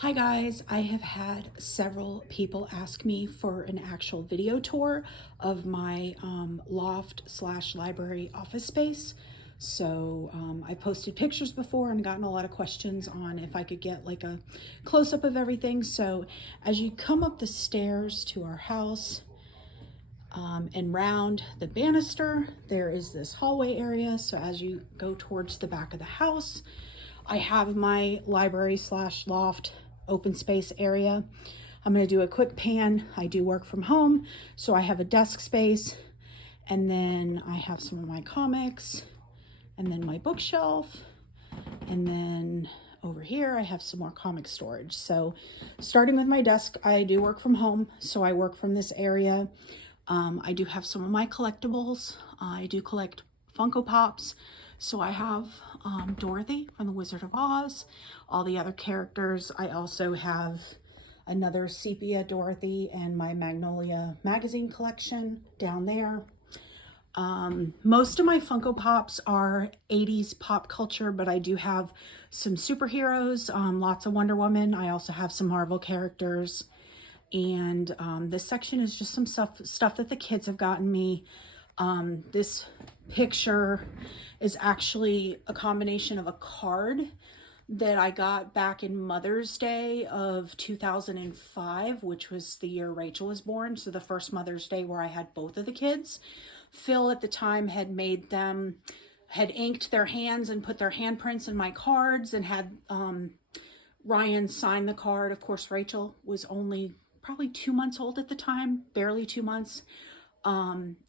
Hi guys, I have had several people ask me for an actual video tour of my loft slash library office space. So I posted pictures before and gotten a lot of questions on if I could get like a close-up of everything. So as you come up the stairs to our house and round the banister, there is this hallway area. So as you go towards the back of the house, I have my library slash loft open space area. I'm going to do a quick pan. I do work from home, so I have a desk space, and then I have some of my comics, and then my bookshelf, and then over here I have some more comic storage. So starting with my desk, I do work from home, so I work from this area. I do have some of my collectibles. I do collect Funko Pops. So I have Dorothy from The Wizard of Oz, all the other characters. I also have another sepia Dorothy and my Magnolia magazine collection down there. Most of my Funko Pops are 80s pop culture, but I do have some superheroes, lots of Wonder Woman. I also have some Marvel characters. And this section is just some stuff that the kids have gotten me. This picture is actually a combination of a card that I got back in Mother's Day of 2005, which was the year Rachel was born. So the first Mother's Day where I had both of the kids. Phil at the time had inked their hands and put their handprints in my cards and had Ryan sign the card. Of course, Rachel was only probably 2 months old at the time, barely 2 months.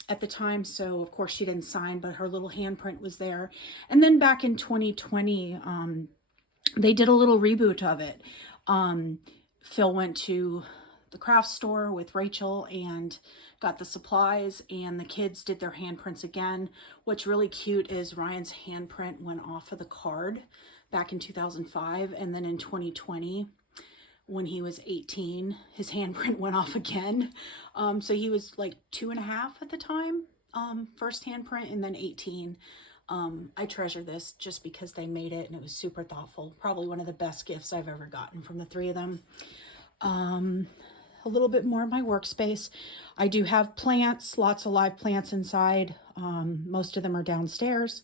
At the time, so of course she didn't sign, but her little handprint was there. And then back in 2020, they did a little reboot of it. Phil went to the craft store with Rachel and got the supplies, and the kids did their handprints again. What's really cute is Ryan's handprint went off of the card back in 2005, and then in 2020, when he was 18, his handprint went off again. So he was like 2.5 at the time, first handprint, and then 18. I treasure this just because they made it and it was super thoughtful. Probably one of the best gifts I've ever gotten from the three of them. A little bit more of my workspace. I do have plants, lots of live plants inside. Most of them are downstairs.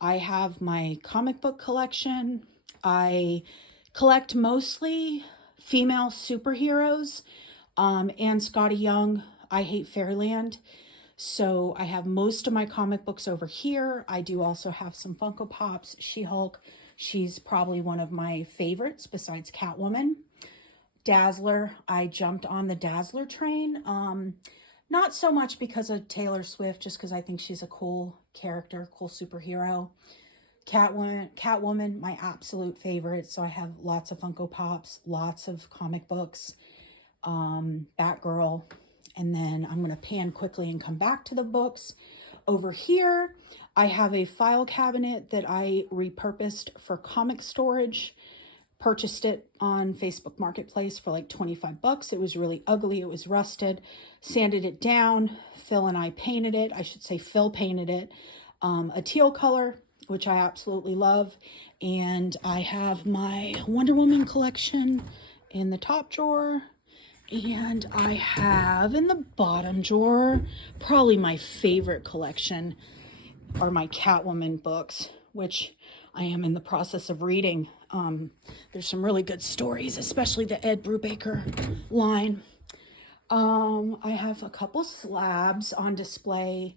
I have my comic book collection. I collect mostly female superheroes and Scotty Young. I hate Fairyland. So I have most of my comic books over here. I do also have some Funko Pops. She-Hulk, she's probably one of my favorites besides Catwoman. Dazzler, I jumped on the Dazzler train. Not so much because of Taylor Swift, just because I think she's a cool character, cool superhero. Catwoman, my absolute favorite. So I have lots of Funko Pops, lots of comic books, Batgirl, and then I'm going to pan quickly and come back to the books. Over here, I have a file cabinet that I repurposed for comic storage. Purchased it on Facebook Marketplace for like 25 bucks. It was really ugly. It was rusted. Sanded it down. Phil and I painted it. I should say Phil painted it. A teal color, which I absolutely love. And I have my Wonder Woman collection in the top drawer. And I have in the bottom drawer, probably my favorite collection are my Catwoman books, which I am in the process of reading. There's some really good stories, especially the Ed Brubaker line. I have a couple slabs on display.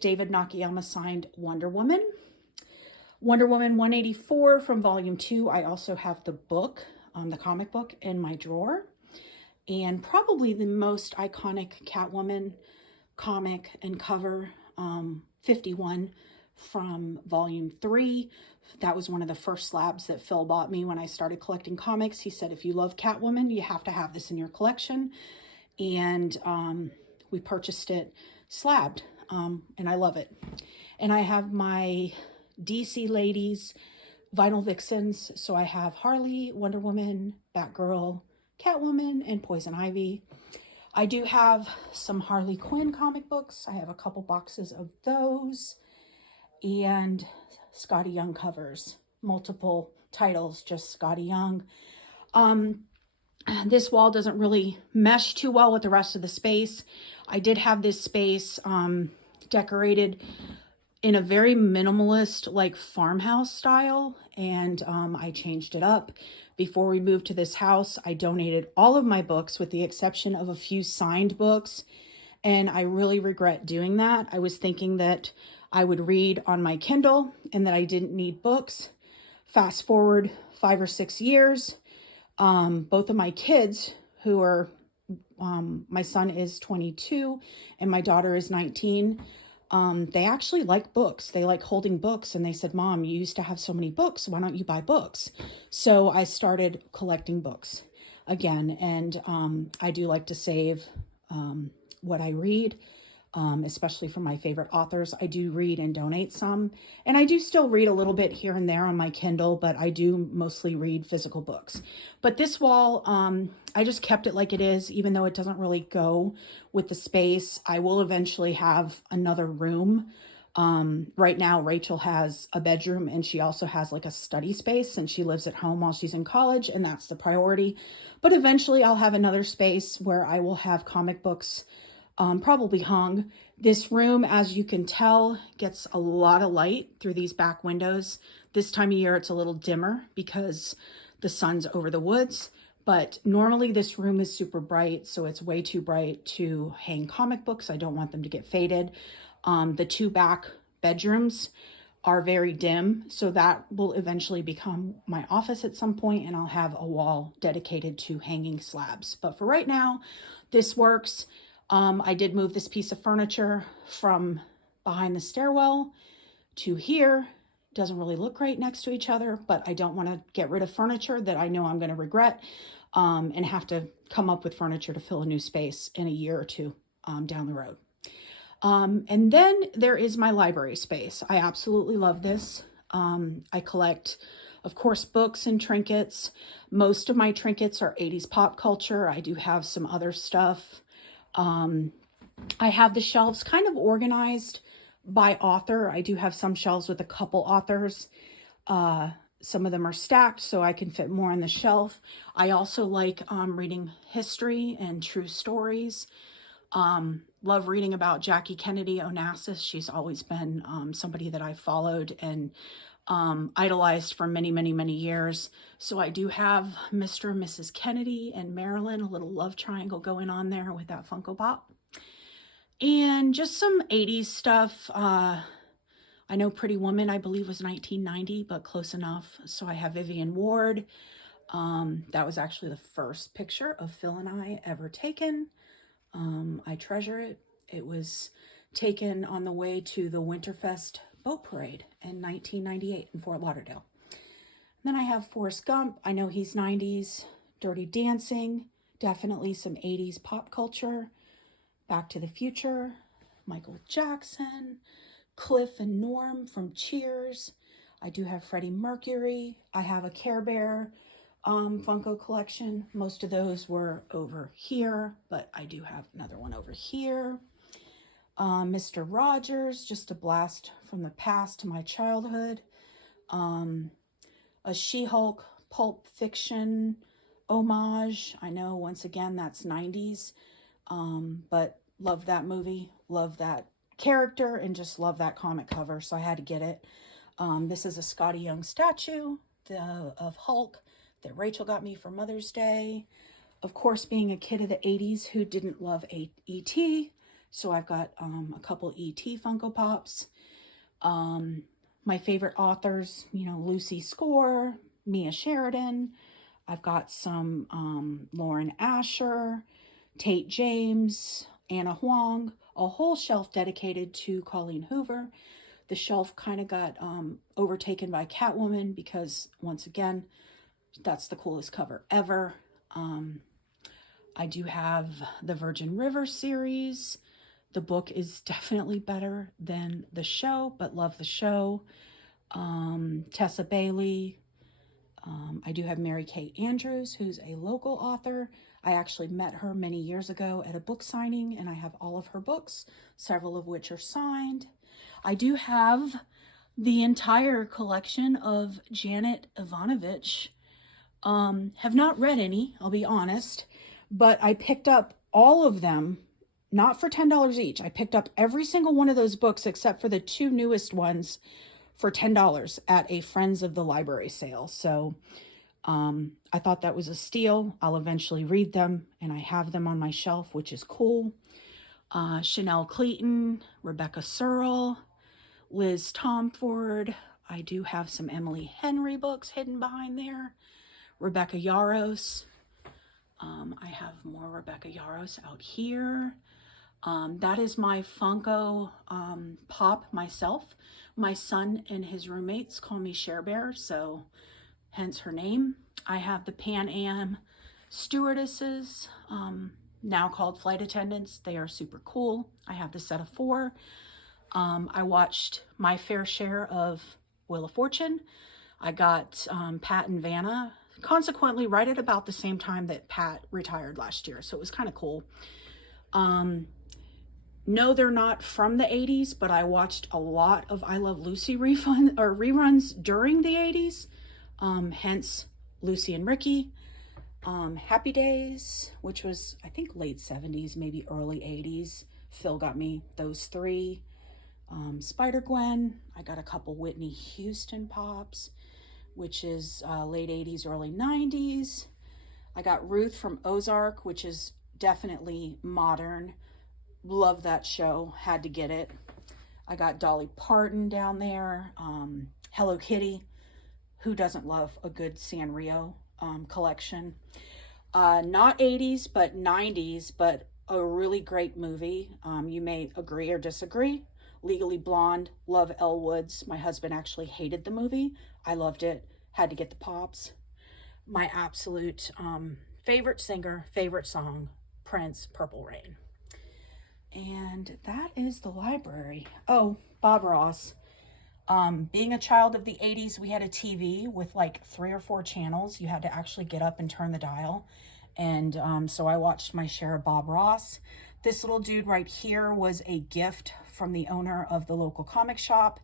David Nakayama signed Wonder Woman. Wonder Woman 184 from Volume 2. I also have the book, the comic book, in my drawer. And probably the most iconic Catwoman comic and cover, 51 from Volume 3. That was one of the first slabs that Phil bought me when I started collecting comics. He said, if you love Catwoman, you have to have this in your collection. And we purchased it slabbed, and I love it. And I have my DC Ladies vinyl vixens. So I have Harley, Wonder Woman, Batgirl, Catwoman, and Poison Ivy. I do have some Harley Quinn comic books. I have a couple boxes of those. And Scotty Young covers, multiple titles, just Scotty Young. This wall doesn't really mesh too well with the rest of the space. I did have this space decorated in a very minimalist, like farmhouse style, and I changed it up. Before we moved to this house, I donated all of my books with the exception of a few signed books, and I really regret doing that. I was thinking that I would read on my Kindle and that I didn't need books. Fast forward 5 or 6 years, both of my kids, who are, my son is 22 and my daughter is 19, they actually like books. They like holding books. And they said, Mom, you used to have so many books. Why don't you buy books? So I started collecting books again. And I do like to save what I read, especially from my favorite authors. I do read and donate some. And I do still read a little bit here and there on my Kindle, but I do mostly read physical books. But this wall, I just kept it like it is, even though it doesn't really go with the space. I will eventually have another room. Right now, Rachel has a bedroom and she also has like a study space, and she lives at home while she's in college, and that's the priority. But eventually I'll have another space where I will have comic books probably hung. This room, as you can tell, gets a lot of light through these back windows. This time of year, it's a little dimmer because the sun's over the woods, but normally this room is super bright, so it's way too bright to hang comic books. I don't want them to get faded. The 2 back bedrooms are very dim, so that will eventually become my office at some point, and I'll have a wall dedicated to hanging slabs. But for right now, this works. I did move this piece of furniture from behind the stairwell to here. Doesn't really look right next to each other, but I don't want to get rid of furniture that I know I'm going to regret and have to come up with furniture to fill a new space in a year or two down the road. And then there is my library space. I absolutely love this. I collect, of course, books and trinkets. Most of my trinkets are 80s pop culture. I do have some other stuff. I have the shelves kind of organized by author. I do have some shelves with a couple authors. Some of them are stacked so I can fit more on the shelf. I also like reading history and true stories. Love reading about Jackie Kennedy Onassis. She's always been somebody that I followed and idolized for many, many, many years. So I do have Mr. and Mrs. Kennedy and Marilyn, a little love triangle going on there with that Funko Pop. And just some 80s stuff. I know Pretty Woman, I believe, was 1990, but close enough. So I have Vivian Ward. That was actually the first picture of Phil and I ever taken. I treasure it. It was taken on the way to the Winterfest boat parade in 1998 in Fort Lauderdale. And then I have Forrest Gump. I know he's 90s. Dirty Dancing, definitely some 80s pop culture. Back to the Future, Michael Jackson, Cliff and Norm from Cheers. I do have Freddie Mercury. I have a Care Bear Funko collection. Most of those were over here, but I do have another one over here. Mr. Rogers, just a blast from the past to my childhood. A She-Hulk Pulp Fiction homage. I know, once again, that's 90s, but love that movie, love that character, and just love that comic cover, so I had to get it. This is a Scotty Young statue of Hulk that Rachel got me for Mother's Day. Of course, being a kid of the 80s who didn't love E.T., so I've got a couple E.T. Funko Pops. My favorite authors, Lucy Score, Mia Sheridan. I've got some Lauren Asher, Tate James, Anna Huang, a whole shelf dedicated to Colleen Hoover. The shelf kind of got overtaken by Catwoman because, once again, that's the coolest cover ever. I do have the Virgin River series. The book is definitely better than the show, but love the show. Tessa Bailey. I do have Mary Kay Andrews, who's a local author. I actually met her many years ago at a book signing, and I have all of her books, several of which are signed. I do have the entire collection of Janet Ivanovich Have not read any, I'll be honest, but I picked up all of them, not for $10 each. I picked up every single one of those books except for the two newest ones for $10 at a Friends of the Library sale. So I thought that was a steal. I'll eventually read them, and I have them on my shelf, which is cool. Chanel Clayton, Rebecca Searle, Liz Tomford. I do have some Emily Henry books hidden behind there. Rebecca Yarros. I have more Rebecca Yarros out here. That is my Funko Pop myself. My son and his roommates call me Share Bear, so hence her name. I have the Pan Am stewardesses, now called flight attendants. They are super cool. I have the set of 4. I watched my fair share of Wheel of Fortune. I got Pat and Vanna, consequently, right at about the same time that Pat retired last year. So it was kind of cool. No, they're not from the 80s, but I watched a lot of I Love Lucy reruns during the 80s. Hence Lucy and Ricky. Happy Days, which was, I think, late 70s, maybe early 80s. Phil got me those 3. Spider-Gwen. I got a couple Whitney Houston pops, which is late 80s, early 90s. I got Ruth from Ozark, which is definitely modern. Love that show. Had to get it. I got Dolly Parton down there. Hello Kitty. Who doesn't love a good Sanrio collection? Not 80s, but 90s, but a really great movie. You may agree or disagree. Legally Blonde. Love Elle Woods. My husband actually hated the movie. I loved it. Had to get the pops. My absolute favorite singer, favorite song, Prince, Purple Rain. And that is the library. Oh, Bob Ross. Being a child of the 80s, we had a TV with like 3 or 4 channels. You had to actually get up and turn the dial. And so I watched my share of Bob Ross. This little dude right here was a gift from the owner of the local comic shop.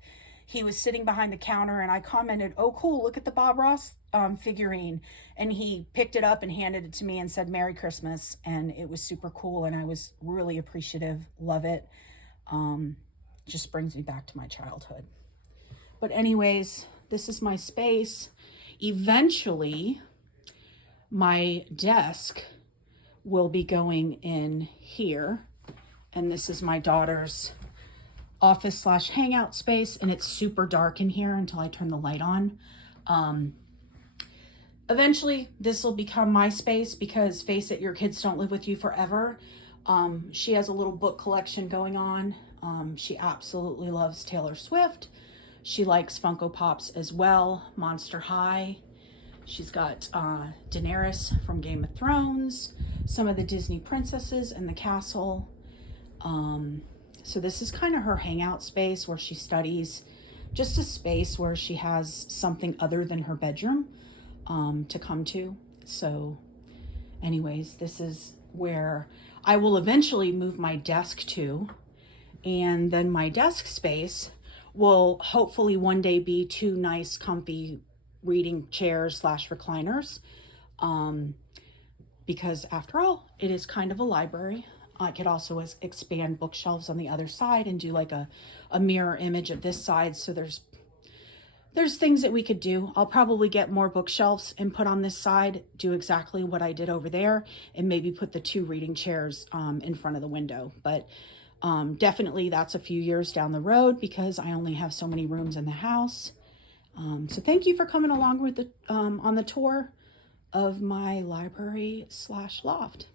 He was sitting behind the counter and I commented, "Oh, cool, look at the Bob Ross figurine." And he picked it up and handed it to me and said, "Merry Christmas." And it was super cool and I was really appreciative. Love it. Just brings me back to my childhood. But anyways, this is my space. Eventually, my desk will be going in here. And this is my daughter's office / hangout space. And it's super dark in here until I turn the light on. Eventually, this will become my space because, face it, your kids don't live with you forever. She has a little book collection going on. She absolutely loves Taylor Swift. She likes Funko Pops as well, Monster High. She's got Daenerys from Game of Thrones, some of the Disney princesses and the castle. So this is kind of her hangout space where she studies, just a space where she has something other than her bedroom to come to. So anyways, this is where I will eventually move my desk to, and then my desk space will hopefully one day be 2 nice, comfy reading chairs / recliners. Because after all, it is kind of a library. I could also expand bookshelves on the other side and do like a mirror image of this side. So there's things that we could do. I'll probably get more bookshelves and put on this side, do exactly what I did over there, and maybe put the 2 reading chairs in front of the window. But definitely that's a few years down the road because I only have so many rooms in the house. So thank you for coming along with the on the tour of my library / loft.